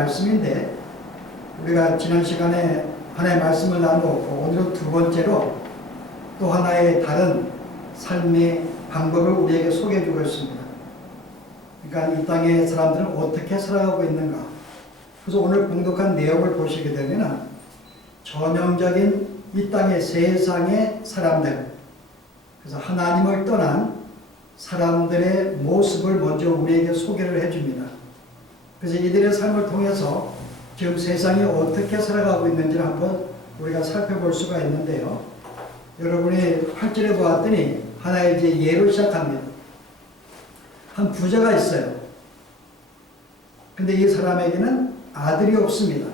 말씀인데, 우리가 지난 시간에 하나의 말씀을 나누었고, 오늘은 두 번째로 또 하나의 다른 삶의 방법을 우리에게 소개해 주고 있습니다. 그러니까 이 땅의 사람들은 어떻게 살아가고 있는가. 그래서 오늘 봉독한 내용을 보시게 되면 전형적인 이 땅의 세상의 사람들, 그래서 하나님을 떠난 사람들의 모습을 먼저 우리에게 소개를 해줍니다. 그래서 이들의 삶을 통해서 지금 세상이 어떻게 살아가고 있는지를 한번 우리가 살펴볼 수가 있는데요. 여러분이 8절에 보았더니 하나의 이제 예로 시작합니다. 한 부자가 있어요. 근데 이 사람에게는 아들이 없습니다.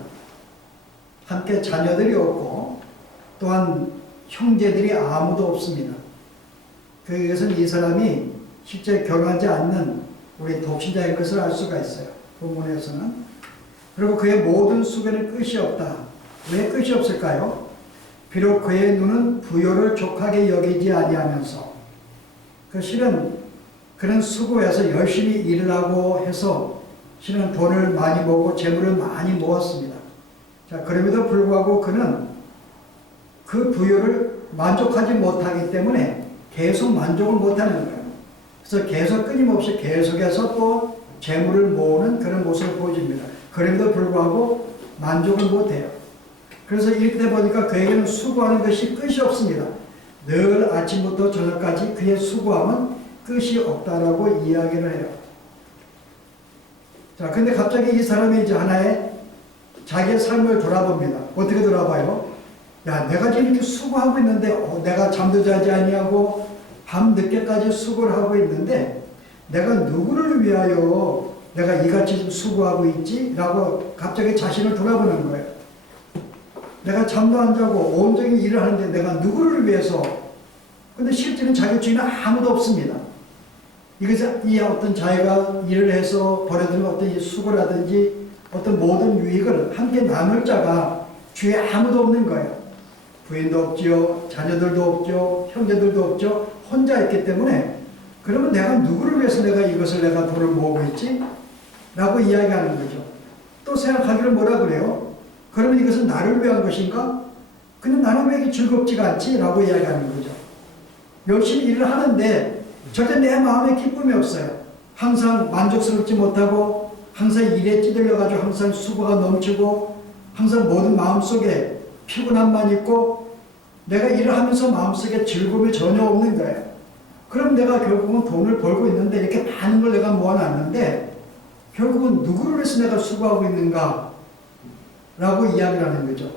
함께 자녀들이 없고 또한 형제들이 아무도 없습니다. 그것은 이 사람이 실제 결혼하지 않는 우리 독신자인 것을 알 수가 있어요. 본문에서는. 그리고 그의 모든 수고에는 끝이 없다. 왜 끝이 없을까요? 비록 그의 눈은 부요를 족하게 여기지 아니하면서 실은 그는 수고해서 열심히 일을 하고 해서 실은 돈을 많이 모으고 재물을 많이 모았습니다. 자, 그럼에도 불구하고 그는 그 부요를 만족하지 못하기 때문에 계속 만족을 못하는 거예요. 그래서 계속 끊임없이 계속해서 또 재물을 모으는 그런 모습을 보여줍니다. 그럼에도 불구하고 만족을 못해요. 그래서 이렇게 보니까 그에게는 수고하는 것이 끝이 없습니다. 늘 아침부터 저녁까지 그의 수고함은 끝이 없다라고 이야기를 해요. 자, 근데 갑자기 이 사람이 이제 하나의 자기의 삶을 돌아봅니다. 어떻게 돌아봐요? 야, 내가 지금 이렇게 수고하고 있는데, 내가 잠도 자지 아니하고 밤 늦게까지 수고를 하고 있는데, 내가 누구를 위하여 내가 이같이 좀 수고하고 있지? 라고 갑자기 자신을 돌아보는 거예요. 내가 잠도 안 자고 온종일 일을 하는데 내가 누구를 위해서? 근데 실제는 자기 주위는 아무도 없습니다. 이것이 이 어떤 자기가 일을 해서 벌어들인 어떤 이 수고라든지 어떤 모든 유익을 함께 나눌 자가 주위에 아무도 없는 거예요. 부인도 없죠, 자녀들도 없죠, 형제들도 없죠. 혼자 있기 때문에 그러면 내가 누구를 위해서 내가 이것을 내가 돈을 모으고 있지? 라고 이야기하는 거죠. 또 생각하기를 뭐라 그래요? 그러면 이것은 나를 위한 것인가? 근데 나는 왜 이렇게 즐겁지가 않지? 라고 이야기하는 거죠. 열심히 일을 하는데 절대 내 마음에 기쁨이 없어요. 항상 만족스럽지 못하고 항상 일에 찌들려가지고 항상 수고가 넘치고 항상 모든 마음속에 피곤함만 있고 내가 일을 하면서 마음속에 즐거움이 전혀 없는 거예요. 그럼 내가 결국은 돈을 벌고 있는데 이렇게 많은 걸 내가 모아놨는데 결국은 누구를 위해서 내가 수고하고 있는가? 라고 이야기를 하는 거죠.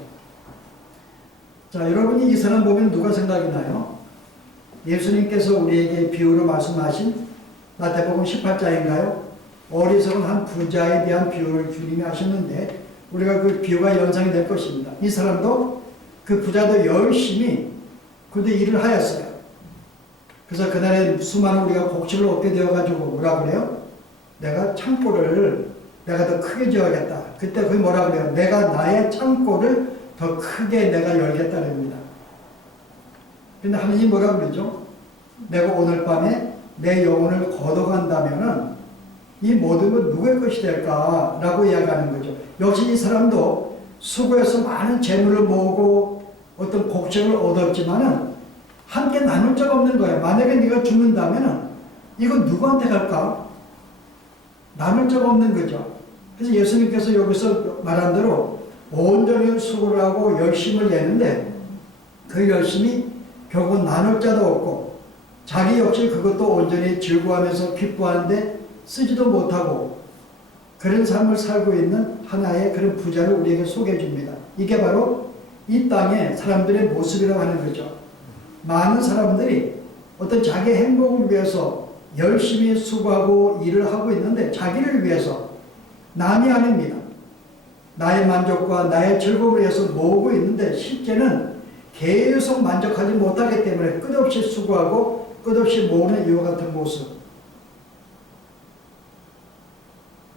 자, 여러분이 이 사람 보면 누가 생각이 나요? 예수님께서 우리에게 비유로 말씀하신 마태복음 18장인가요? 어리석은 한 부자에 대한 비유를 주님이 하셨는데 우리가 그 비유가 연상이 될 것입니다. 이 사람도 그 부자도 열심히 그도 일을 하였어요. 그래서 그날에 수많은 우리가 곡식을 얻게 되어가지고 뭐라 그래요? 내가 창고를 내가 더 크게 지어야겠다. 그때 그게 뭐라 그래요? 내가 나의 창고를 더 크게 내가 열겠다는 겁니다. 근데 하느님이 뭐라 그러죠? 내가 오늘 밤에 내 영혼을 걷어간다면은 이 모든 건 누구의 것이 될까? 라고 이야기하는 거죠. 역시 이 사람도 수고해서 많은 재물을 모으고 어떤 곡식을 얻었지만은 함께 나눌 자가 없는 거예요. 만약에 네가 죽는다면은 이건 누구한테 갈까? 나눌 자가 없는 거죠. 그래서 예수님께서 여기서 말한 대로 온전히 수고를 하고 열심을 내는데 그 열심이 결국 나눌 자도 없고 자기 역시 그것도 온전히 즐거워하면서 기뻐하는데 쓰지도 못하고 그런 삶을 살고 있는 하나의 그런 부자를 우리에게 소개해 줍니다. 이게 바로 이 땅의 사람들의 모습이라고 하는 거죠. 많은 사람들이 어떤 자기 행복을 위해서 열심히 수고하고 일을 하고 있는데 자기를 위해서 남이 아닙니다. 나의 만족과 나의 즐거움을 위해서 모으고 있는데 실제는 계속 만족하지 못하기 때문에 끝없이 수고하고 끝없이 모으는 이와 같은 모습.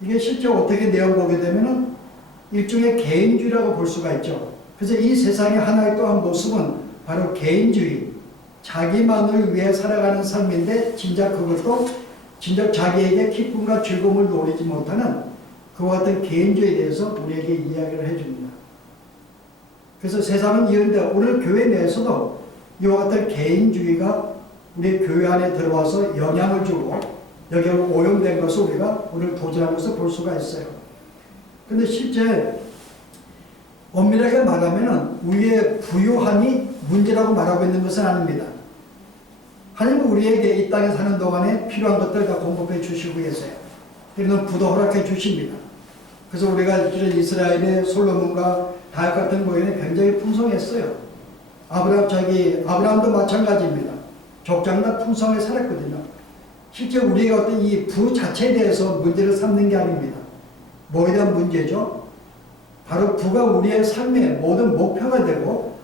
이게 실제 어떻게 내어보게 되면은 일종의 개인주의라고 볼 수가 있죠. 그래서 이 세상의 하나의 또 한 모습은 바로 개인주의, 자기만을 위해 살아가는 삶인데 진작 그것도 진작 자기에게 기쁨과 즐거움을 노리지 못하는 그 그와 같은 개인주의에 대해서 우리에게 이야기를 해줍니다. 그래서 세상은 이런데 오늘 교회 내에서도 이와 같은 개인주의가 우리 교회 안에 들어와서 영향을 주고 여기에 오용된 것을 우리가 오늘 도전하면서 볼 수가 있어요. 근데 실제 엄밀하게 말하면 우리의 부유함이 문제라고 말하고 있는 것은 아닙니다. 하나님은 우리에게 이 땅에 사는 동안에 필요한 것들 다 공급해 주시고 계세요. 이런 부도 허락해 주십니다. 그래서 우리가 이스라엘의 솔로몬과 다윗 같은 고인은 굉장히 풍성했어요. 아브라함도 마찬가지입니다. 족장 다 풍성하게 살았거든요. 실제 우리가 어떤 이 부 자체에 대해서 문제를 삼는 게 아닙니다. 뭐에 대한 문제죠? 바로 부가 우리의 삶의 모든 목표가 되고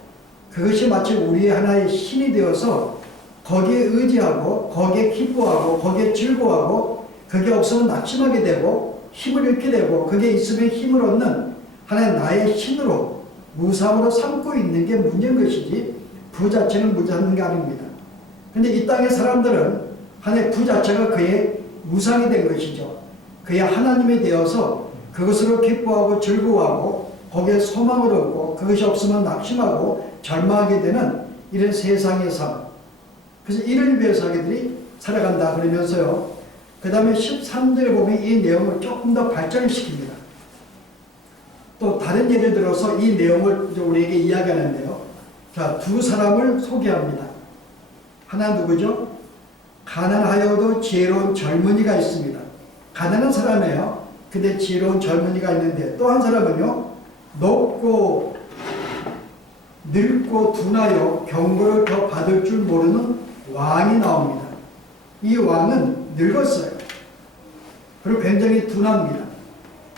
그것이 마치 우리의 하나의 신이 되어서 거기에 의지하고 거기에 기뻐하고 거기에 즐거워하고 그게 없으면 낙심하게 되고 힘을 잃게 되고 그게 있으면 힘을 얻는 하나의 나의 신으로 무상으로 삼고 있는 게 문제인 것이지 부 자체는 문제 삼는 게 아닙니다. 근데 이 땅의 사람들은 하나의 부 자체가 그의 무상이 된 것이죠. 그의 하나님이 되어서 그것으로 기뻐하고 즐거워하고 거기에 소망을 얻고 그것이 없으면 낙심하고 절망하게 되는 이런 세상의 삶. 그래서 이를 위해서 자기들이 살아간다 그러면서요. 그 다음에 13절에 보면 이 내용을 조금 더 발전을 시킵니다. 또 다른 예를 들어서 이 내용을 우리에게 이야기하는데요. 자, 두 사람을 소개합니다. 하나 누구죠? 가난하여도 지혜로운 젊은이가 있습니다. 가난한 사람이에요. 근데 지혜로운 젊은이가 있는데 또 한 사람은요. 높고 늙고 둔하여 경고를 더 받을 줄 모르는 왕이 나옵니다. 이 왕은 늙었어요. 그리고 굉장히 둔합니다.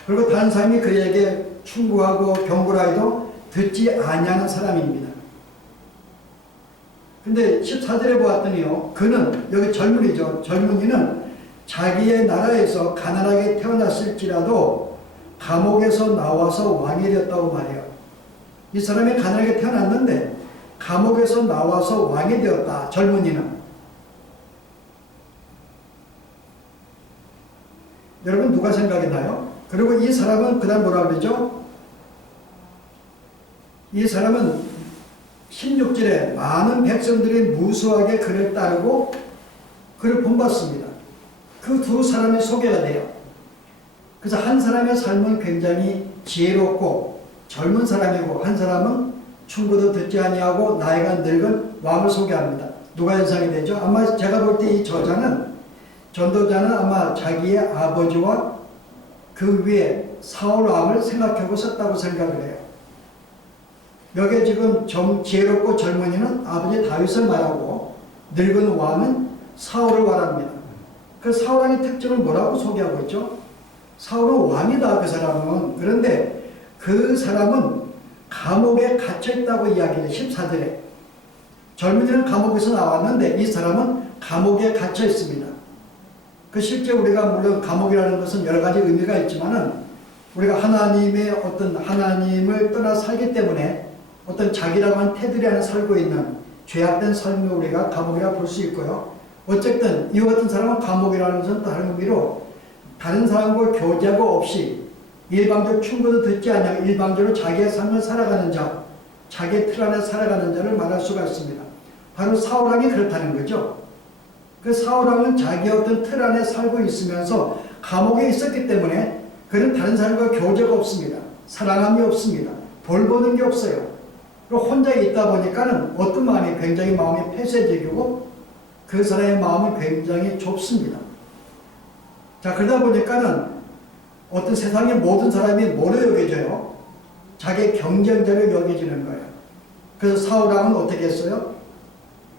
그리고 다른 사람이 그에게 충고하고 경고를 해도 듣지 아니하는 사람입니다. 근데 14절에 보았더니요. 그는 여기 젊은이죠. 젊은이는 자기의 나라에서 가난하게 태어났을지라도 감옥에서 나와서 왕이 되었다고 말해요. 이 사람이 가난하게 태어났는데 감옥에서 나와서 왕이 되었다. 젊은이는. 여러분 누가 생각이 나요? 그리고 이 사람은 그 다음 뭐라 그러죠? 이 사람은 16절에 많은 백성들이 무수하게 그를 따르고 그를 본받습니다. 그 두 사람이 소개가 돼요. 그래서 한 사람의 삶은 굉장히 지혜롭고 젊은 사람이고 한 사람은 충고도 듣지 아니하고 나이가 늙은 왕을 소개합니다. 누가 연상이 되죠? 아마 제가 볼 때 이 전도자는 아마 자기의 아버지와 그 위에 사울 왕을 생각하고 썼다고 생각을 해요. 여기에 지금 지혜롭고 젊은이는 아버지 다윗을 말하고 늙은 왕은 사울을 말합니다. 그 사울 왕의 특징을 뭐라고 소개하고 있죠? 사울은 왕이다 그 사람은. 그런데 그 사람은 감옥에 갇혀있다고 이야기해요. 14절에. 젊은이는 감옥에서 나왔는데 이 사람은 감옥에 갇혀 있습니다. 그 실제 우리가 물론 감옥이라는 것은 여러 가지 의미가 있지만은 우리가 하나님을 떠나 살기 때문에 어떤 자기라고 하는 테두리 안에 살고 있는 죄악된 삶을 우리가 감옥이라 볼 수 있고요. 어쨌든 이와 같은 사람은 감옥이라는 것은 다른 의미로 다른 사람과 교제하고 없이 일방적으로 충고도 듣지 않냐고 일방적으로 자기의 삶을 살아가는 자, 자기의 틀 안에 살아가는 자를 말할 수가 있습니다. 바로 사울왕이 그렇다는 거죠. 그 사울왕은 자기의 어떤 틀 안에 살고 있으면서 감옥에 있었기 때문에 그는 다른 사람과 교제가 없습니다. 사랑함이 없습니다. 돌보는 게 없어요. 그리고 혼자 있다 보니까는 어떤 마음이 굉장히 마음이 폐쇄적이고 그 사람의 마음은 굉장히 좁습니다. 자, 그러다 보니까는 어떤 세상의 모든 사람이 뭐로 여겨져요? 자기의 경쟁자로 여겨지는 거예요. 그래서 사울왕은 어떻게 했어요?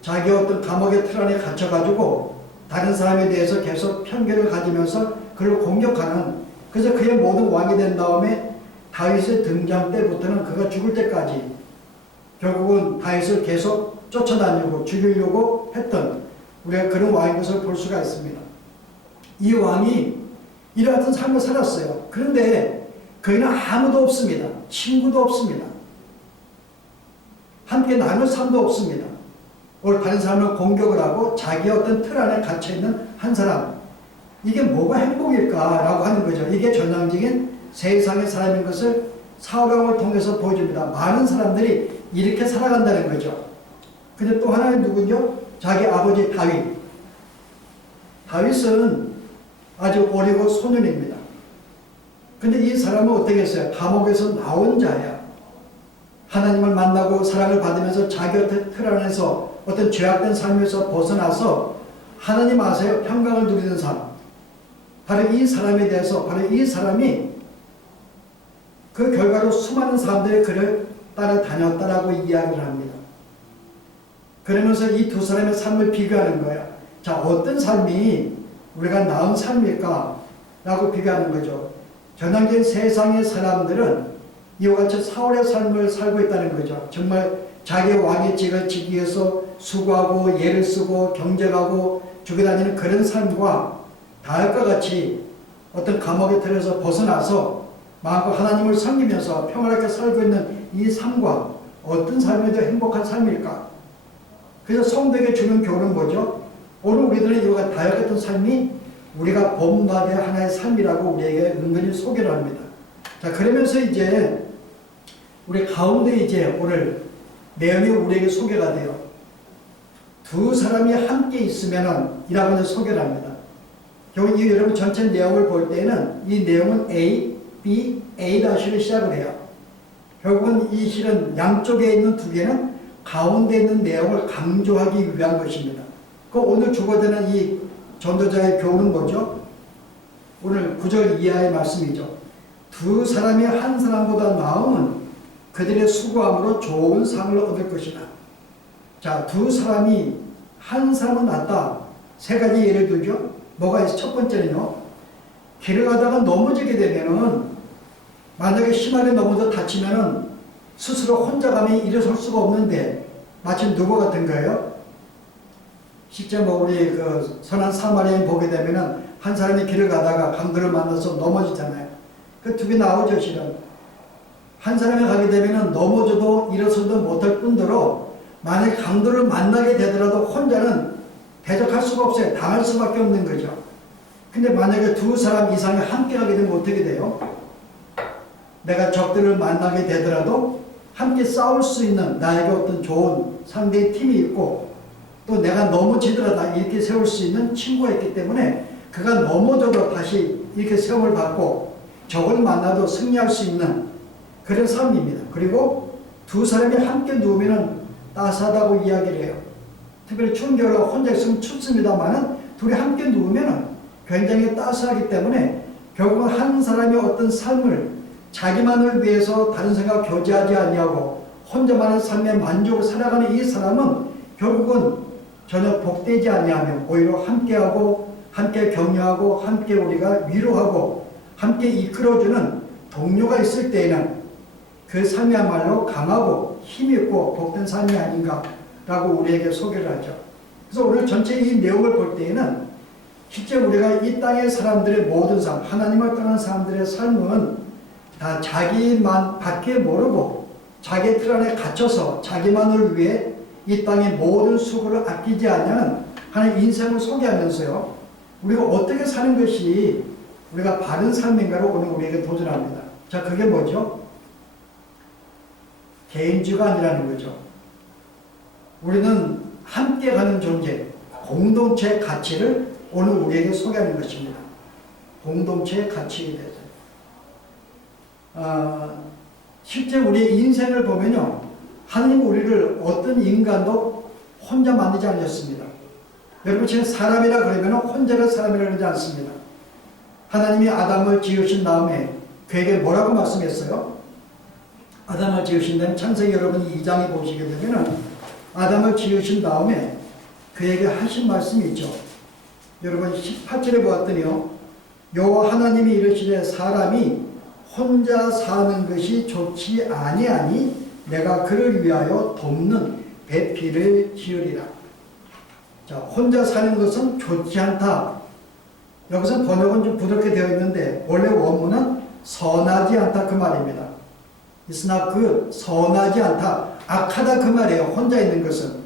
자기 어떤 감옥의 틀 안에 갇혀가지고 다른 사람에 대해서 계속 편견을 가지면서 그를 공격하는, 그래서 그의 모든 왕이 된 다음에 다윗의 등장 때부터는 그가 죽을 때까지 결국은 다윗을 계속 쫓아다니고 죽이려고 했던 우리가 그런 왕인 것을 볼 수가 있습니다. 이 왕이 이와 같은 삶을 살았어요. 그런데 그에는 아무도 없습니다. 친구도 없습니다. 함께 나눌 삶도 없습니다. 오늘 다른 사람을 공격을 하고 자기 어떤 틀 안에 갇혀있는 한 사람, 이게 뭐가 행복일까라고 하는 거죠. 이게 전형적인 세상의 사람인 것을 사울왕을 통해서 보여줍니다. 많은 사람들이 이렇게 살아간다는 거죠. 근데 또 하나는 누군요? 자기 아버지 다윗. 다윗은 아주 어리고 소년입니다. 근데 이 사람은 어떻게 했어요? 감옥에서 나온 자야. 하나님을 만나고 사랑을 받으면서 자기 틀 안에서 어떤 죄악된 삶에서 벗어나서 하나님 아세요? 평강을 누리는 삶. 바로 이 사람에 대해서, 바로 이 사람이 그 결과로 수많은 사람들이 그를 따라다녔다라고 이야기를 합니다. 그러면서 이 두 사람의 삶을 비교하는 거야. 자, 어떤 삶이 우리가 나은 삶일까? 라고 비교하는 거죠. 전형적인 세상의 사람들은 이와 같이 사울의 삶을 살고 있다는 거죠. 정말 자기 왕의 직을 지기 위해서 수고하고 예를 쓰고 경쟁하고 죽여다니는 그런 삶과 다윗과 같이 어떤 감옥의 틀에서 벗어나서 마음껏 하나님을 섬기면서 평화롭게 살고 있는 이 삶과 어떤 삶이 더 행복한 삶일까? 그래서 성도에게 주는 교훈은 뭐죠? 오늘 우리들은 이와 같은 다윗 같은 삶이 우리가 본받아야 하나의 삶이라고 우리에게 은근히 소개를 합니다. 자, 그러면서 이제 우리 가운데 이제 오늘 내용이 우리에게 소개가 돼요. 두 사람이 함께 있으면은 이라고 이제 소개를 합니다. 결국 이 여러분 전체 내용을 볼 때는 이 내용은 A, B, A-로 시작을 해요. 결국은 이 실은 양쪽에 있는 두 개는 가운데 있는 내용을 강조하기 위한 것입니다. 그 오늘 주고되는 이 전도자의 교훈은 뭐죠? 오늘 9절 이하의 말씀이죠. 두 사람이 한 사람보다 나은 그들의 수고함으로 좋은 상을 얻을 것이다. 자, 두 사람이 한 사람은 낫다. 세 가지 예를 들죠. 뭐가 있어? 첫 번째는요. 길을 가다가 넘어지게 되면은 만약에 심하게 넘어져 다치면은 스스로 혼자 가면 일어설 수가 없는데 마치 누구 같은 거예요? 실제 뭐 우리 그 선한 사마리아인 보게 되면은 한 사람이 길을 가다가 강도를 만나서 넘어지잖아요. 그 두 개 나오죠, 실은. 한 사람이 가게 되면은 넘어져도 일어서도 못할 뿐더러 만약에 강도를 만나게 되더라도 혼자는 대적할 수가 없어요. 당할 수밖에 없는 거죠. 근데 만약에 두 사람 이상이 함께 가게 되면 어떻게 돼요? 내가 적들을 만나게 되더라도 함께 싸울 수 있는 나에게 어떤 좋은 상대의 팀이 있고 또 내가 넘어지더라도 이렇게 세울 수 있는 친구가 있기 때문에 그가 넘어져도 다시 이렇게 세움을 받고 적을 만나도 승리할 수 있는 그런 삶입니다. 그리고 두 사람이 함께 누우면 따스하다고 이야기를 해요. 특별히 추운 겨울에 혼자 있으면 춥습니다만은 둘이 함께 누우면 굉장히 따스하기 때문에 결국은 한 사람이 어떤 삶을 자기만을 위해서 다른 생각 교제하지 아니하고 혼자만의 삶의 만족을 살아가는 이 사람은 결국은 전혀 복되지 아니하며 오히려 함께하고 함께 격려하고 함께 우리가 위로하고 함께 이끌어주는 동료가 있을 때에는 그 삶이야말로 강하고 힘있고 복된 삶이 아닌가라고 우리에게 소개를 하죠. 그래서 오늘 전체 이 내용을 볼 때에는 실제 우리가 이 땅의 사람들의 모든 삶, 하나님을 떠난 사람들의 삶은 다 자기만 밖에 모르고 자기 틀 안에 갇혀서 자기만을 위해 이 땅의 모든 수고를 아끼지 않냐는 하나의 인생을 소개하면서요. 우리가 어떻게 사는 것이 우리가 바른 삶인가를 오늘 우리에게 도전합니다. 자, 그게 뭐죠? 개인주의가 아니라는 거죠. 우리는 함께 가는 존재, 공동체의 가치를 오늘 우리에게 소개하는 것입니다. 공동체의 가치에 대해서. 실제 우리의 인생을 보면요. 하나님 우리를 어떤 인간도 혼자 만들지 않았습니다. 여러분 지금 사람이라 그러면 혼자가 사람이라 그러지 않습니다. 하나님이 아담을 지으신 다음에 그에게 뭐라고 말씀했어요? 아담을 지으신 다음에 창세기 여러분이 2장에 보시게 되면 아담을 지으신 다음에 그에게 하신 말씀이 있죠. 여러분 18절에 보았더니요. 여호와 하나님이 이르시되 사람이 혼자 사는 것이 좋지 아니하니 내가 그를 위하여 돕는 배필을 지으리라. 자, 혼자 사는 것은 좋지 않다. 여기서 번역은 좀 부드럽게 되어 있는데 원래 원문은 선하지 않다 그 말입니다. It's not good. 선하지 않다. 악하다 그 말이에요. 혼자 있는 것은.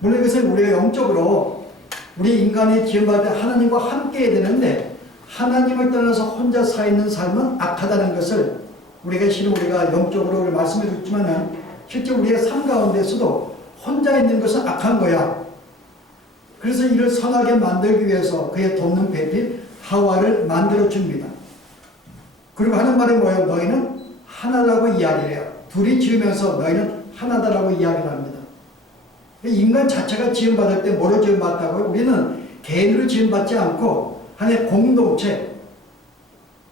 물론 이것은 우리가 영적으로 우리 인간이 지음받을 때 하나님과 함께 해야 되는데 하나님을 떠나서 혼자 사 있는 삶은 악하다는 것을 우리가 영적으로 말씀해 줬지만은 실제 우리의 삶 가운데서도 혼자 있는 것은 악한 거야. 그래서 이를 선하게 만들기 위해서 그의 돕는 배필 하와를 만들어 줍니다. 그리고 하는 말이 뭐예요? 너희는 하나라고 이야기를 해요. 둘이 지으면서 너희는 하나다라고 이야기를 합니다. 인간 자체가 지음받을 때 뭐로 지음받다고요? 우리는 개인으로 지음받지 않고 하나의 공동체,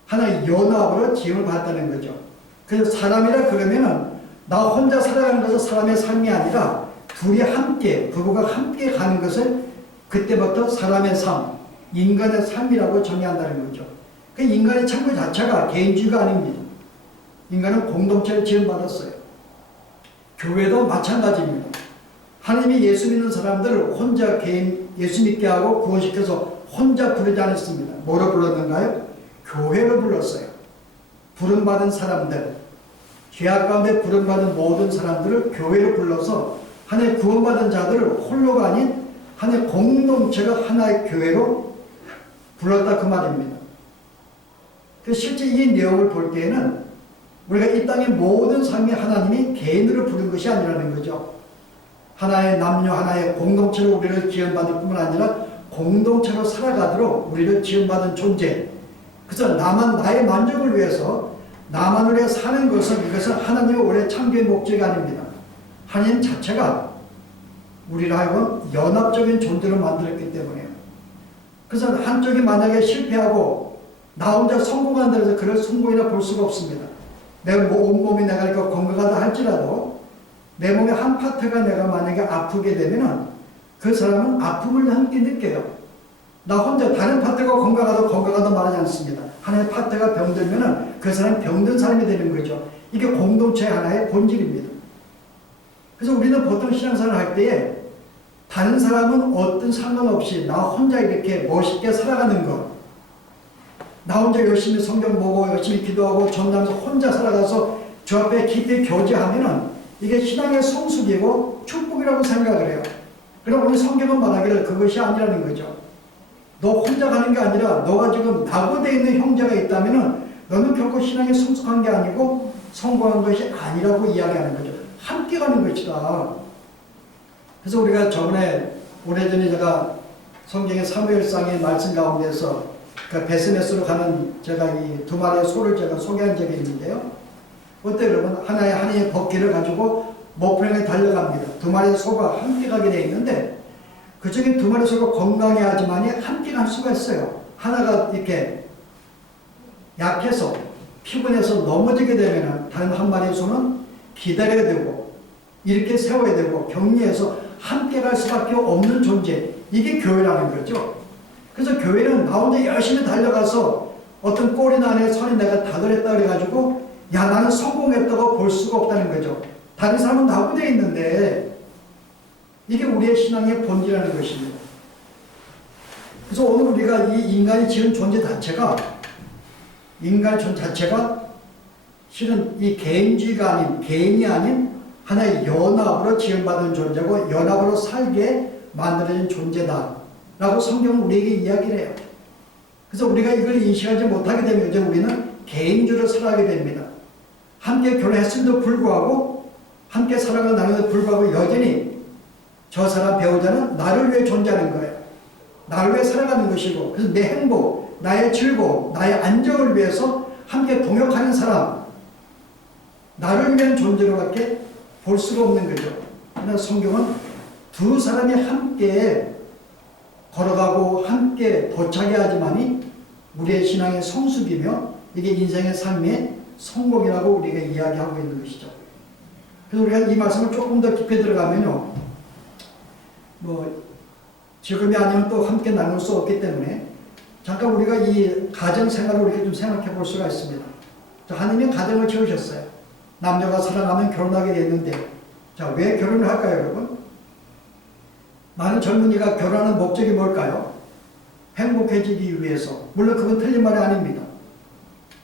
하나의 연합으로 지음을 받았다는 거죠. 그래서 사람이라 그러면은 나 혼자 살아가는 것은 사람의 삶이 아니라 둘이 함께, 부부가 함께 가는 것을 그때부터 사람의 삶, 인간의 삶이라고 정의한다는 거죠. 그 인간의 창조 자체가 개인주의가 아닙니다. 인간은 공동체를 지음받았어요. 교회도 마찬가지입니다. 하나님이 예수 믿는 사람들을 혼자 개인 예수 믿게 하고 구원시켜서 혼자 부르지 않았습니다. 뭐로 불렀는가요? 교회로 불렀어요. 부름받은 사람들, 죄악 가운데 부름받은 모든 사람들을 교회로 불러서 하나의 구원받은 자들을 홀로가 아닌 하나의 공동체가 하나의 교회로 불렀다 그 말입니다. 실제 이 내용을 볼 때에는 우리가 이 땅의 모든 삶이 하나님이 개인으로 부른 것이 아니라는 거죠. 하나의 남녀, 하나의 공동체로 우리를 지원받을 뿐만 아니라 공동체로 살아가도록 우리를 지원받은 존재. 그래서 나의 만족을 위해서 나만을 위해 사는 것은 이것은 하나님의 원래 창조의 목적이 아닙니다. 하나님 자체가 우리를 하여금 연합적인 존재로 만들었기 때문에요. 그래서 한쪽이 만약에 실패하고 나 혼자 성공한다 해서 그걸 성공이라 볼 수가 없습니다. 내 온몸이 내가 건강하다 할지라도 내 몸의 한 파트가 내가 만약에 아프게 되면은 그 사람은 아픔을 함께 느껴요. 나 혼자 다른 파트가 건강하다 말하지 않습니다. 하나의 파트가 병들면은 그 사람은 병든 사람이 되는 거죠. 이게 공동체 하나의 본질입니다. 그래서 우리는 보통 신앙생활을 할 때에 다른 사람은 어떤 상관없이 나 혼자 이렇게 멋있게 살아가는 것, 나 혼자 열심히 성경 보고 열심히 기도하고 전도하면서 혼자 살아가서 주 앞에 깊이 교제하면은 이게 신앙의 성숙이고 축복이라고 생각을 해요. 그럼 우리 성경은 말하기를 그것이 아니라는 거죠. 너 혼자 가는 게 아니라 너가 지금 낙오되어 있는 형제가 있다면은 너는 결코 신앙이 성숙한 게 아니고 성공한 것이 아니라고 이야기하는 거죠. 함께 가는 것이다. 그래서 우리가 저번에 오래전에 제가 성경의 사무엘상의 말씀 가운데서 그 베스메스로 가는 제가 이 두 마리의 소를 제가 소개한 적이 있는데요. 어때요 여러분? 하나의 법기를 가지고 목표에 달려갑니다. 두 마리의 소가 함께 가게 되어 있는데 그 중에 두 마리의 소가 건강해야지만이 함께 갈 수가 있어요. 하나가 이렇게 약해서 피곤해서 넘어지게 되면 다른 한 마리의 소는 기다려야 되고 이렇게 세워야 되고 격리해서 함께 갈 수밖에 없는 존재. 이게 교회라는 거죠. 그래서 교회는 나 혼자 열심히 달려가서 어떤 골이나 안에 선이 내가 다돌했다 그래가지고 야 나는 성공했다고 볼 수가 없다는 거죠. 다른 사람은 낙오되어 있는데 이게 우리의 신앙의 본질이라는 것입니다. 그래서 오늘 우리가 이 인간이 지은 존재 자체가 실은 이 개인주의가 아닌 개인이 아닌 하나의 연합으로 지음받은 존재고 연합으로 살게 만들어진 존재다 라고 성경은 우리에게 이야기를 해요. 그래서 우리가 이걸 인식하지 못하게 되면 이제 우리는 개인주의로 살아가게 됩니다. 함께 결혼했음에도 불구하고 함께 사랑을 나누는데도 불구하고 여전히 저 사람 배우자는 나를 위해 존재하는 거예요. 나를 위해 살아가는 것이고 그래서 내 행복, 나의 즐거움, 나의 안정을 위해서 함께 동역하는 사람 나를 위한 존재로밖에 볼 수가 없는 거죠. 그러나 성경은 두 사람이 함께 걸어가고 함께 도착해야지만이 우리의 신앙의 성숙이며 이게 인생의 삶의 성공이라고 우리가 이야기하고 있는 것이죠. 그래서 우리가 이 말씀을 조금 더 깊이 들어가면요. 지금이 아니면 또 함께 나눌 수 없기 때문에 잠깐 우리가 이 가정 생활을 우리가 좀 생각해 볼 수가 있습니다. 하나님이 가정을 지으셨어요. 남녀가 사랑하면 결혼하게 됐는데 자, 왜 결혼을 할까요, 여러분? 많은 젊은이가 결혼하는 목적이 뭘까요? 행복해지기 위해서. 물론 그건 틀린 말이 아닙니다.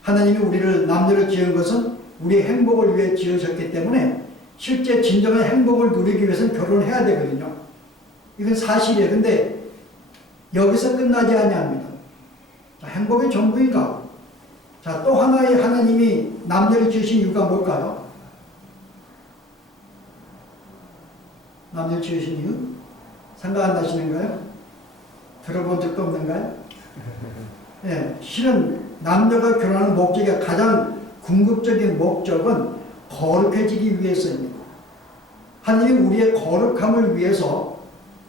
하나님이 우리를 남녀를 지은 것은 우리의 행복을 위해 지으셨기 때문에 실제 진정한 행복을 누리기 위해서는 결혼을 해야 되거든요. 이건 사실이에요. 근데 여기서 끝나지 아니합니다. 자, 행복이 전부인가? 자, 또 하나의 하나님이 남녀를 지으신 이유가 뭘까요? 남녀를 지으신 이유? 생각 안 나시는가요? 들어본 적도 없는가요? 예, 실은 남녀가 결혼하는 목적이 가장 궁극적인 목적은 거룩해지기 위해서입니다. 하나님이 우리의 거룩함을 위해서,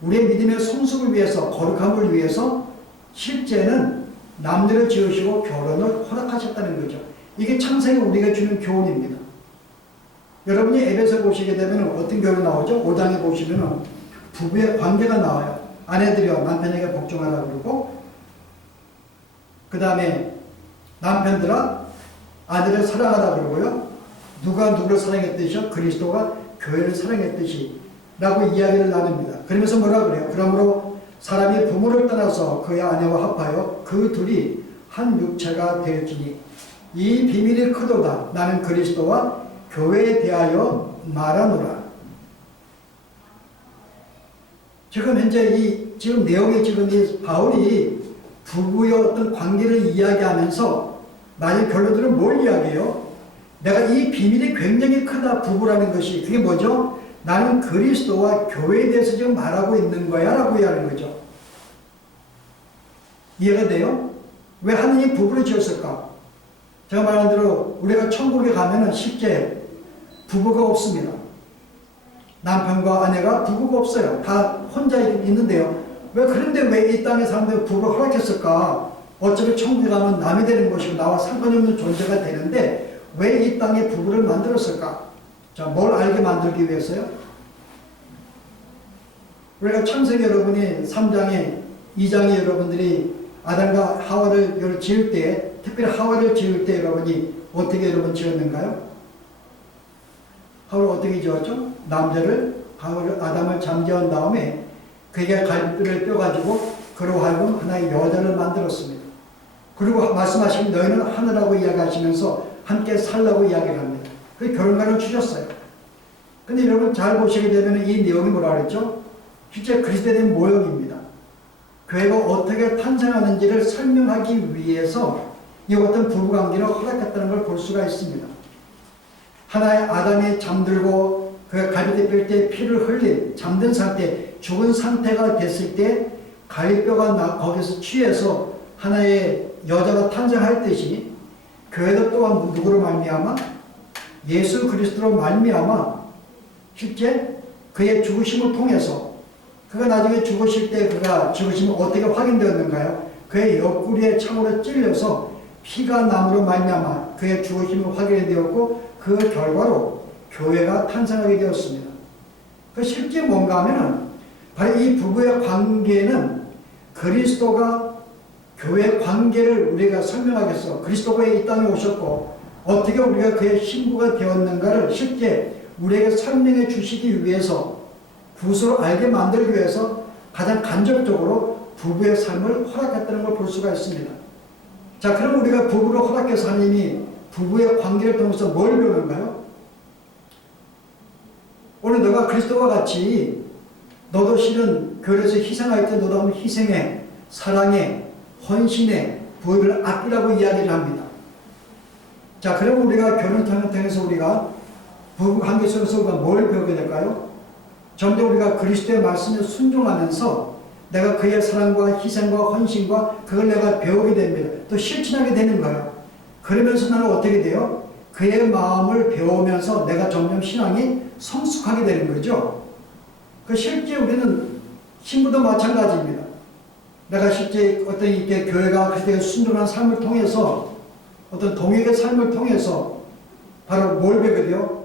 우리의 믿음의 성숙을 위해서, 거룩함을 위해서 실제는 남녀를 지으시고 결혼을 허락하셨다는 거죠. 이게 창세기 우리가 주는 교훈입니다. 여러분이 에베소 보시게 되면 어떤 교훈이 나오죠? 5장에 보시면 부부의 관계가 나와요. 아내들이여 남편에게 복종하라 그러고, 그 다음에 남편들아 아내를 사랑하라 그러고요. 누가 누구를 사랑했듯이요? 그리스도가 교회를 사랑했듯이 라고 이야기를 나눕니다. 그러면서 뭐라 그래요? 그러므로 사람이 부모를 떠나서 그의 아내와 합하여 그 둘이 한 육체가 되었으니 이 비밀이 크도다. 나는 그리스도와 교회에 대하여 말하노라. 지금 현재 지금 내용이 지금 이 바울이 부부의 어떤 관계를 이야기하면서 나의 결론들은 뭘 이야기해요? 내가 이 비밀이 굉장히 크다, 부부라는 것이. 그게 뭐죠? 나는 그리스도와 교회에 대해서 지금 말하고 있는 거야 라고 이야기하는 거죠. 이해가 돼요? 왜 하느님이 부부를 지었을까? 제가 말한 대로 우리가 천국에 가면은 실제 부부가 없습니다. 남편과 아내가 부부가 없어요. 다 혼자 있는데요. 그런데 왜 이 땅의 사람들 부부를 허락했을까? 어차피 천국에 가면 남이 되는 것이고 나와 상관이 없는 존재가 되는데 왜 이 땅에 부부를 만들었을까? 자, 뭘 알게 만들기 위해서요? 우리가 창세기 여러분이 3장에 2장에 여러분들이 아담과 하와를 지을 때, 특별히 하와를 지을 때 여러분이 어떻게 여러분 지었는가요? 하와를 어떻게 지었죠? 남자를 아담을 잠재운 다음에 그에게 갈비뼈를 뼈가지고 그로 하여금 하나의 여자를 만들었습니다. 그리고 말씀하시면 너희는 하늘하고 이야기하시면서 함께 살라고 이야기를 합니다. 그 결혼관을 주셨어요. 근데 여러분 잘 보시게 되면 이 내용이 뭐라 그랬죠? 실제 그리스도에 대한 모형입니다. 교회가 어떻게 탄생하는지를 설명하기 위해서 이 어떤 부부관계를 허락했다는 걸 볼 수가 있습니다. 하나의 아담이 잠들고 그가 갈비뼈 뺄 때 피를 흘린 잠든 상태, 죽은 상태가 됐을 때 갈비뼈가 거기서 취해서 하나의 여자가 탄생했듯이 교회도 또한 누구로 말미암아? 예수 그리스도로 말미암아 실제 그의 죽으심을 통해서 그가 나중에 죽으실 때 그가 죽으심이 어떻게 확인되었는가요? 그의 옆구리에 창으로 찔려서 피가 남으로 말미암아 그의 죽으심이 확인이 되었고 그 결과로 교회가 탄생하게 되었습니다. 그 실제 뭔가 하면은 바로 이 부부의 관계는 그리스도가 교회 관계를 우리가 설명하겠어. 그리스도가 이 땅에 오셨고 어떻게 우리가 그의 신부가 되었는가를 실제 우리에게 설명해 주시기 위해서 구수로 알게 만들기 위해서 가장 간접적으로 부부의 삶을 허락했다는 걸 볼 수가 있습니다. 자, 그럼 우리가 부부를 허락해서 하나님이 부부의 관계를 통해서 뭘 배우는가요? 오늘 너가 그리스도와 같이 너도 실은 교회에서 희생할 때 너도 한번 희생해, 사랑해, 헌신해, 부부를 아끼라고 이야기를 합니다. 자, 그럼 우리가 결혼을 통해서 우리가 부부 관계 속에서 우리가 뭘 배우게 될까요? 점점 우리가 그리스도의 말씀에 순종하면서 내가 그의 사랑과 희생과 헌신과 그걸 내가 배우게 됩니다. 또 실천하게 되는 거예요. 그러면서 나는 어떻게 돼요? 그의 마음을 배우면서 내가 점점 신앙이 성숙하게 되는 거죠. 그 실제 우리는 신부도 마찬가지입니다. 내가 실제 어떤 이렇게 교회가 그리스도의 순종한 삶을 통해서 어떤 동역의 삶을 통해서 바로 뭘 배우게 돼요?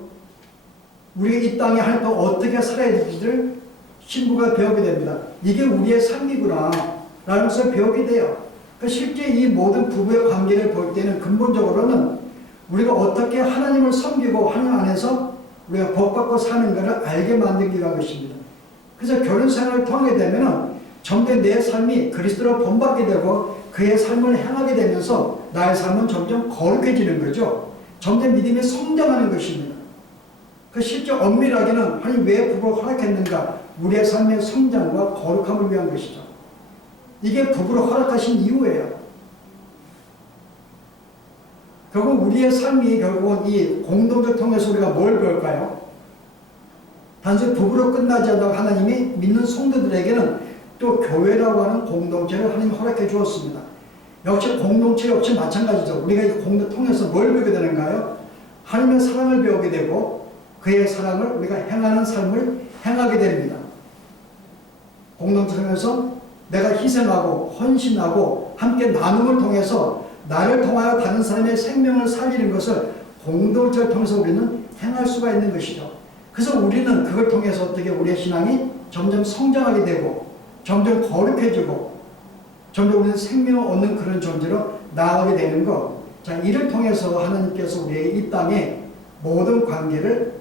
우리가 이 땅에 할 때 어떻게 살아야 될지를 신부가 배우게 됩니다. 이게 우리의 삶이구나 라는 것을 배우게 돼요. 실제 이 모든 부부의 관계를 볼 때는 근본적으로는 우리가 어떻게 하나님을 섬기고 하나님 안에서 우리가 복받고 사는가를 알게 만들기 위한 것입니다. 그래서 결혼 생활을 통하게 되면 점점 내 삶이 그리스도로 본받게 되고 그의 삶을 행하게 되면서 나의 삶은 점점 거룩해지는 거죠. 점점 믿음이 성장하는 것입니다. 그 실제 엄밀하게는 하나님 왜 부부를 허락했는가? 우리의 삶의 성장과 거룩함을 위한 것이죠. 이게 부부를 허락하신 이유예요. 결국 우리의 삶이 결국은 이 공동체 통해서 우리가 뭘 배울까요? 단순히 부부로 끝나지 않고 하나님이 믿는 성도들에게는 또 교회라고 하는 공동체를 하나님 허락해 주었습니다. 역시 공동체 역시 마찬가지죠. 우리가 이 공동체 통해서 뭘 배우게 되는가요? 하나님의 사랑을 배우게 되고 그의 사랑을 우리가 행하는 삶을 행하게 됩니다. 공동체 통해서 내가 희생하고 헌신하고 함께 나눔을 통해서 나를 통하여 다른 사람의 생명을 살리는 것을 공동체를 통해서 우리는 행할 수가 있는 것이죠. 그래서 우리는 그걸 통해서 어떻게 우리의 신앙이 점점 성장하게 되고 점점 거룩해지고 점점 우리는 생명을 얻는 그런 존재로 나아가게 되는 것. 자, 이를 통해서 하나님께서 우리의 이 땅에 모든 관계를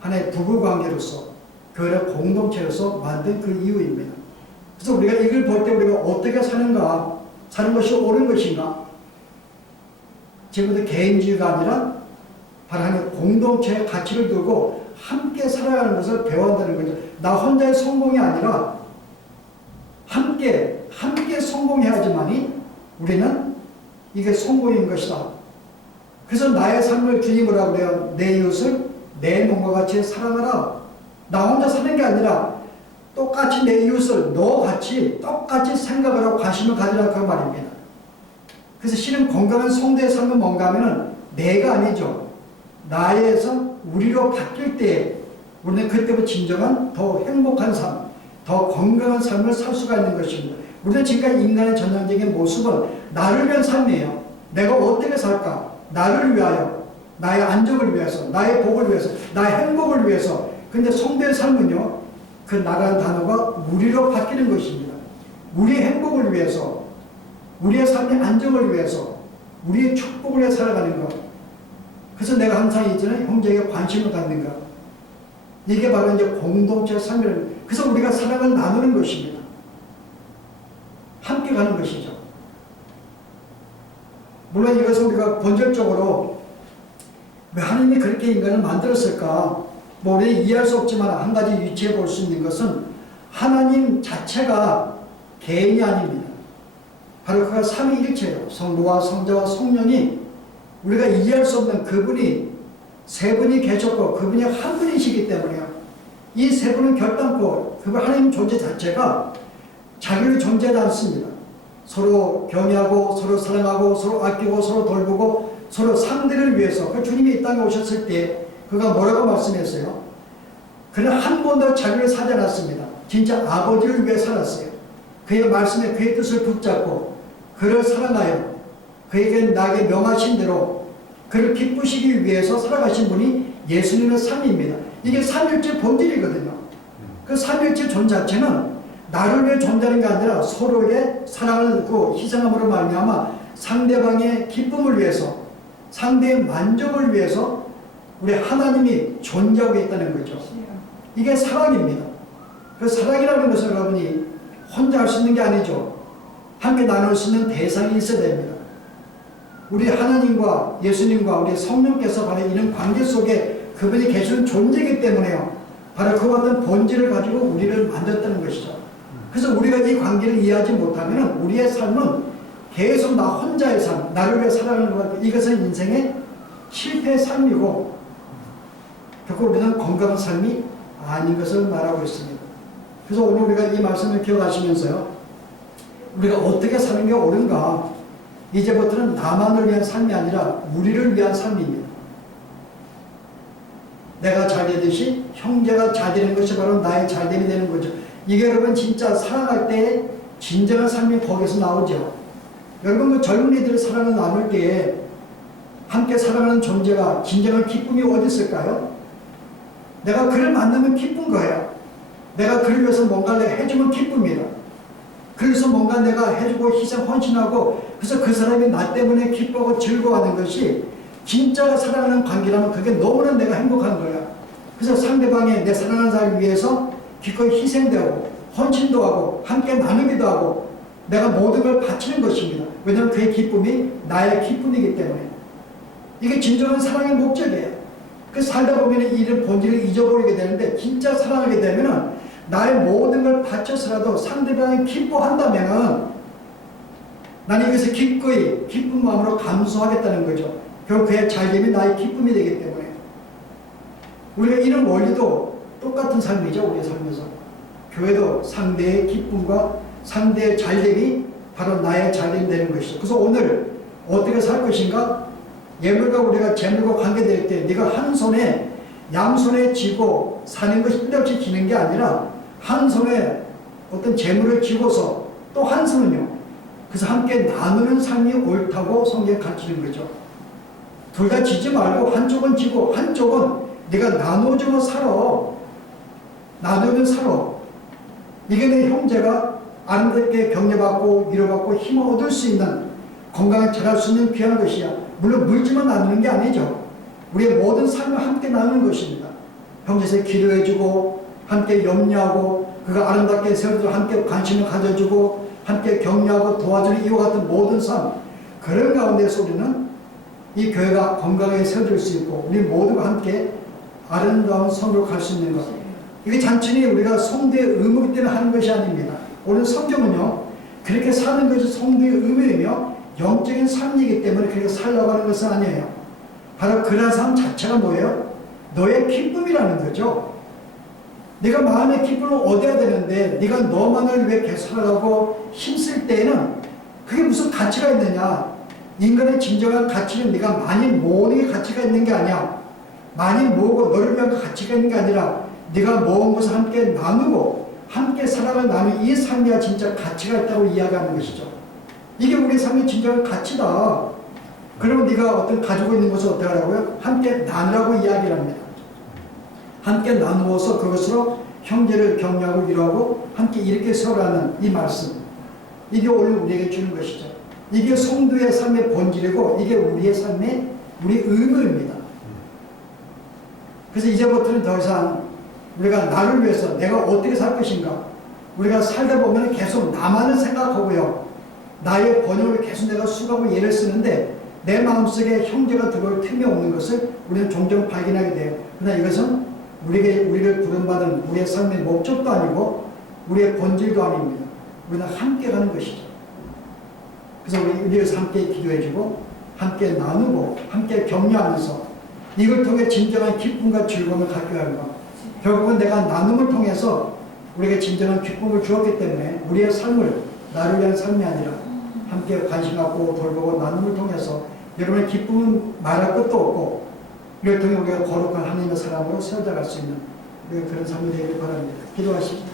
하나의 부부 관계로서 교회의 공동체로서 만든 그 이유입니다. 그래서 우리가 이걸 볼 때 우리가 어떻게 사는가, 사는 것이 옳은 것인가? 지금부터 개인주의가 아니라 바로 하나의 공동체의 가치를 두고 함께 살아가는 것을 배워한다는 거죠. 나 혼자의 성공이 아니라 함께 성공해야지만이 우리는 이게 성공인 것이다. 그래서 나의 삶을 주님 뭐라고 그래요? 내 이웃을 내 몸과 같이 사랑하라. 나 혼자 사는 게 아니라 똑같이 내 이웃을 너같이 똑같이 생각을 하고 관심을 가지라고 그 말입니다. 그래서 실은 건강한 성도의 삶은 뭔가 하면은 내가 아니죠. 나에서 우리로 바뀔 때 우리는 그때부터 진정한 더 행복한 삶, 더 건강한 삶을 살 수가 있는 것입니다. 우리는 지금까지 인간의 전형적인 모습은 나를 위한 삶이에요. 내가 어떻게 살까? 나를 위하여, 나의 안정을 위해서, 나의 복을 위해서, 나의 행복을 위해서. 근데 성도의 삶은요, 그 나라는 단어가 우리로 바뀌는 것입니다. 우리의 행복을 위해서, 우리의 삶의 안정을 위해서, 우리의 축복을 위해 살아가는 것. 그래서 내가 항상 있잖아요. 형제에게 관심을 갖는 것. 이게 바로 이제 공동체 삶이라는 거예요. 그래서 우리가 사랑을 나누는 것입니다. 함께 가는 것이죠. 물론 이것은 우리가 본질적으로 왜 하나님이 그렇게 인간을 만들었을까? 뭐 우리는 이해할 수 없지만 한 가지 유추해 볼 수 있는 것은 하나님 자체가 개인이 아닙니다. 바로 그가 삼위일체예요. 성부와 성자와 성령이 우리가 이해할 수 없는 그분이 세 분이 계셨고 그분이 한 분이시기 때문에요. 이 세 분은 결단코 그분 하나님 존재 자체가 자기를 존재하지 않습니다. 서로 경외하고 서로 사랑하고 서로 아끼고 서로 돌보고 서로 상대를 위해서 그 주님이 이 땅에 오셨을 때 그가 뭐라고 말씀했어요? 그는 한 번도 자기를 사지 않았습니다. 진짜 아버지를 위해 살았어요. 그의 말씀에 그의 뜻을 붙잡고 그를 사랑하여 그에게 나에게 명하신 대로 그를 기쁘시기 위해서 살아가신 분이 예수님의 삶입니다. 이게 삼일체 본질이거든요. 그 삼일체 존재 자체는 나를 위해 존재하는 게 아니라 서로에게 사랑을 듣고 희생함으로 말미암아 상대방의 기쁨을 위해서 상대의 만족을 위해서 우리 하나님이 존재하고 있다는 거죠. 이게 사랑입니다. 그 사랑이라는 것은 여러분이 혼자 할 수 있는 게 아니죠. 함께 나눌 수 있는 대상이 있어야 됩니다. 우리 하나님과 예수님과 우리 성령께서 바로 이런 관계 속에 그분이 계시는 존재이기 때문에요. 바로 그 같은 본질을 가지고 우리를 만들었다는 것이죠. 그래서 우리가 이 관계를 이해하지 못하면 우리의 삶은 계속 나 혼자의 삶, 나를 위해 살아가는 것 같아요. 이것은 인생의 실패의 삶이고 결국 우리는 건강한 삶이 아닌 것을 말하고 있습니다. 그래서 오늘 우리가 이 말씀을 기억하시면서요. 우리가 어떻게 사는 게 옳은가? 이제부터는 나만을 위한 삶이 아니라 우리를 위한 삶입니다. 내가 잘 되듯이 형제가 잘 되는 것이 바로 나의 잘됨이 되는 거죠. 이게 여러분 진짜 사랑할 때 진정한 삶이 거기서 나오죠. 여러분 그 젊은이들 사랑을 나눌 때에 함께 사랑하는 존재가 진정한 기쁨이 어디 있을까요? 내가 그를 만나면 기쁜 거예요. 내가 그를 위해서 뭔가를 해주면 기쁩니다. 그래서 뭔가 내가 해주고 희생 헌신하고 그래서 그 사람이 나 때문에 기뻐하고 즐거워하는 것이 진짜 사랑하는 관계라면 그게 너무나 내가 행복한 거야. 그래서 상대방의 내 사랑하는 사람을 위해서 기꺼이 희생되고 헌신도 하고 함께 나누기도 하고 내가 모든 걸 바치는 것입니다. 왜냐하면 그의 기쁨이 나의 기쁨이기 때문에. 이게 진정한 사랑의 목적이에요. 그 살다 보면 이런 본질을 잊어버리게 되는데 진짜 사랑하게 되면 나의 모든 걸 바쳐서라도 상대방이 기뻐한다면 나는 이것을 기꺼이 기쁜 마음으로 감수하겠다는 거죠. 결국 그의 잘됨이 나의 기쁨이 되기 때문에 우리가 이런 원리도 똑같은 삶이죠. 우리의 삶에서 교회도 상대의 기쁨과 상대의 잘됨이 바로 나의 잘됨이 되는 것이죠. 그래서 오늘 어떻게 살 것인가? 예물과 우리가 재물과 관계될 때 네가 한 손에 양손에 쥐고 사는 것이 끝없이 지는 게 아니라 한 손에 어떤 재물을 쥐고서 또 한 손은요. 그래서 함께 나누는 삶이 옳다고 성경에 가르치는 거죠. 둘 다 쥐지 말고 한쪽은 쥐고 한쪽은 네가 나눠주고 살아. 나누면 살아. 이게 내 형제가 아름답게 격려받고 위로받고 힘을 얻을 수 있는 건강에 자랄 수 있는 귀한 것이야. 물론 물질만 나누는 게 아니죠. 우리의 모든 삶을 함께 나누는 것입니다. 형제에서 기도해주고 함께 염려하고 그가 아름답게 세워주고 함께 관심을 가져주고 함께 격려하고 도와주는 이와 같은 모든 삶, 그런 가운데서 우리는 이 교회가 건강하게 세워질 수 있고 우리 모두가 함께 아름다운 성으로 갈 수 있는 것, 이게 단순히 우리가 성도의 의무이기 때문에 하는 것이 아닙니다. 오늘 성경은요 그렇게 사는 것이 성도의 의무이며 영적인 삶이기 때문에 그렇게 살라고 하는 것은 아니에요. 바로 그런 삶 자체가 뭐예요? 너의 기쁨이라는 거죠. 네가 마음의 기쁨을 얻어야 되는데 네가 너만을 위해 계속 살아가고 힘쓸 때에는 그게 무슨 가치가 있느냐. 인간의 진정한 가치는 네가 많이 모으는 게 가치가 있는 게 아니야. 많이 모으고 너를 위한 가치가 있는 게 아니라 네가 모은 것을 함께 나누고 함께 살아가는 나는 이 삶이야 진짜 가치가 있다고 이야기하는 것이죠. 이게 우리 삶의 진정한 가치다. 그러면 네가 어떤 가지고 있는 것을 어떻게 하라고요? 함께 나누라고 이야기를 합니다. 함께 나누어서 그것으로 형제를 격려하고 위로하고 함께 이렇게 세워가는 이 말씀, 이게 오늘 우리에게 주는 것이죠. 이게 성도의 삶의 본질이고 이게 우리의 삶의 우리 의무입니다. 그래서 이제부터는 더 이상 우리가 나를 위해서 내가 어떻게 살 것인가, 우리가 살다 보면 계속 나만을 생각하고요 나의 번영을 계속 내가 수고하고 예를 쓰는데 내 마음속에 형제가 들어올 틈이 없는 것을 우리는 종종 발견하게 돼요. 그러나 이것은 우리를 부름받은 우리의 삶의 목적도 아니고 우리의 본질도 아닙니다. 우리는 함께 가는 것이죠. 그래서 우리에서 함께 기도해주고 함께 나누고 함께 격려하면서 이걸 통해 진정한 기쁨과 즐거움을 갖게 하는 것. 결국은 내가 나눔을 통해서 우리에게 진정한 기쁨을 주었기 때문에 우리의 삶을 나를 위한 삶이 아니라 함께 관심 갖고 돌보고 나눔을 통해서 여러분의 기쁨은 말할 것도 없고 이를 통해 우리가 거룩한 하나님의 사람으로 세워져갈 수 있는 그런 삶이 되기를 바랍니다. 기도하십시오.